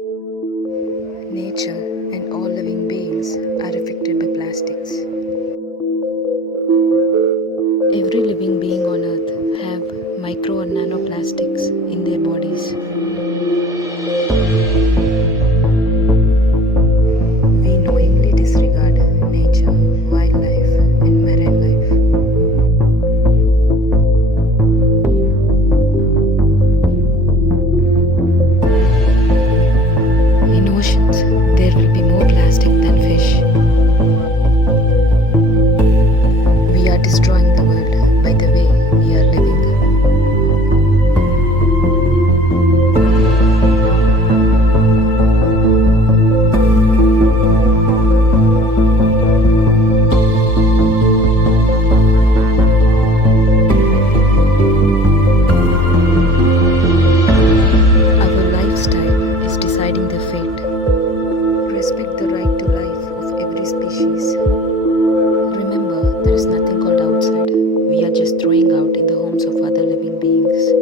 Nature and all living beings are affected by plastics. Every living being on earth have micro or nanoplastics in their bodies. We knowingly disregard nature, wildlife, and marine life. In oceans, there will be more plastic than fish. We are destroying the world by the way we are living. Our lifestyle is deciding the fate. Respect the right to life of every species. Remember, there is nothing called outside. We are just throwing out in the homes of other living beings.